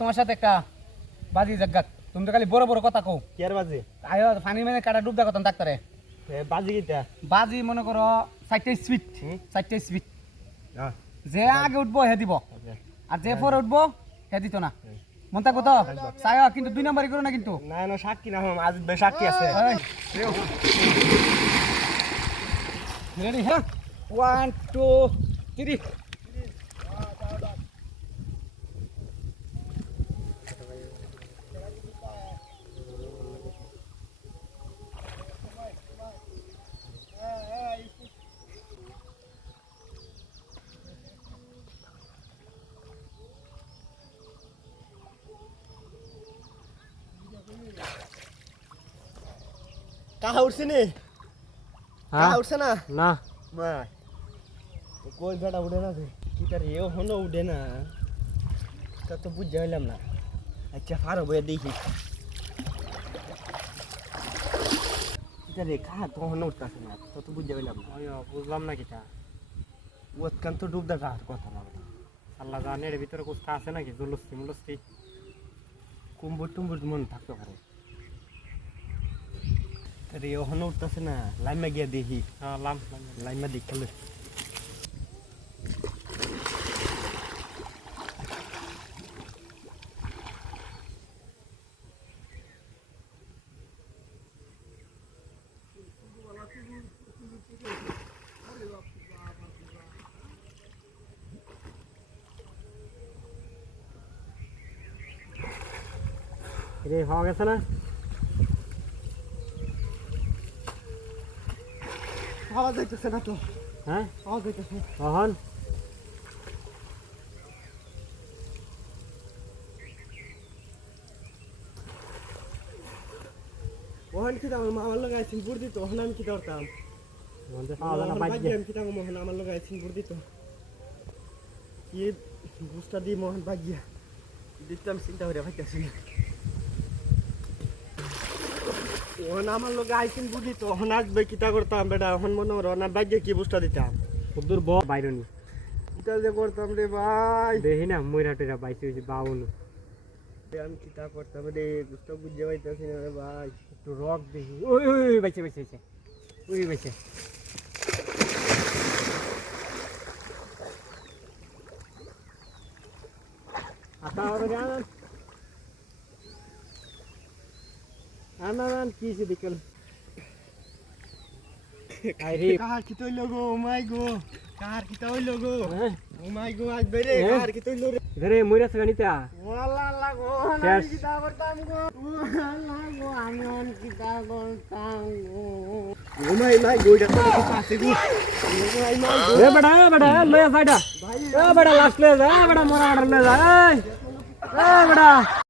তোমার সাথে একটা বাজি জাগাত তুমি তো খালি বড় বড় কথা কও কি আর বাজে আয় পানি মানে কাটা ডুব দা কথা ডাক্তারে বাজি কিটা বাজি মনে করো 4টা সুইট 4টা সুইট হ্যাঁ যে আগে উঠবো হে দিব আর যে পরে উঠবো হে দিত না মন থাকবো তো চাই কিন্তু 2 নম্বরই করো না কিন্তু না না সাক্ষী না আজ ভাই সাক্ষী আছে রেডি হ্যাঁ 1 2 3 কাহা উঠছে নে কাহা উঠছে না না মা কই বেটা উঠে না কি তার এও হনো উঠে না তা তো বুঝতে হইলাম না আচ্ছা ফারো বইয়া দেখি কি তার কাহা তো হনো উঠতেছে না তা তো বুঝতে হইলাম না বুঝলাম না কিটা ওতকান তো ডুব দা কাহার কথা না আল্লাহ জানে এর ভিতরে কুস্তা আছে নাকি জলুস্তি মুলুস্তি কুম্বুর টুম্বুর মন থাকতে পারে আরে ওখানে উঠতেছে না লাইমা গিয়া দেখি হ্যাঁ লাইমা দেখালে রে হওয়া গেছে না হাওয়া যাইতেছে না তো হ্যাঁ হাওয়া যাইতেছে কখন ওখান কি দাম আমার লোক আইছেন বুড় দিত ওখানে আমি কি করতাম আমি কি দাম মোহন আমার লোক আইছেন বুড় দিত কি বুঝটা দি মোহন বাগিয়া দিতাম চিন্তা করে ভাইতেছি ওখানে আমার লোক আইছেন বুড় দিত ওখানে আসবে কিতা করতাম বেটা ওখান মনে হয় না বাগিয়া কি বুঝটা দিতাম কদ্দুর ব বাইরনি কিতা যে করতাম রে ভাই দেখি না ময়রা টয়রা বাইছে হইছে বাউন আমি কিতা করতাম রে বুঝটা বুঝতে পাইতাছি না রে ভাই একটু রক দেখি ওই ওই ওই বাইছে বাইছে বাইছে ওই বাইছে আতা ওরে গান আনান কি সে দেখল আইরে কাহার কি তৈল গো ও মাই গো কাহার কি তৈল গো হ্যাঁ ও মাই গো আজ বেরে কাহার কি তৈল রে ধরে ময়রা সগানিতা ওয়ালা লাগো শেষ। আমি কিতা করতাম গো ওয়ালা গো আমি অন কিতা করতাম গো ও মাই গো এটা তো কিছু আছে গো ও মাই এ বেটা লয়া সাইডা ভাই এ বেটা লাস্ট লয়া যা বেটা মোরা বেটা লয়া যা এ বেটা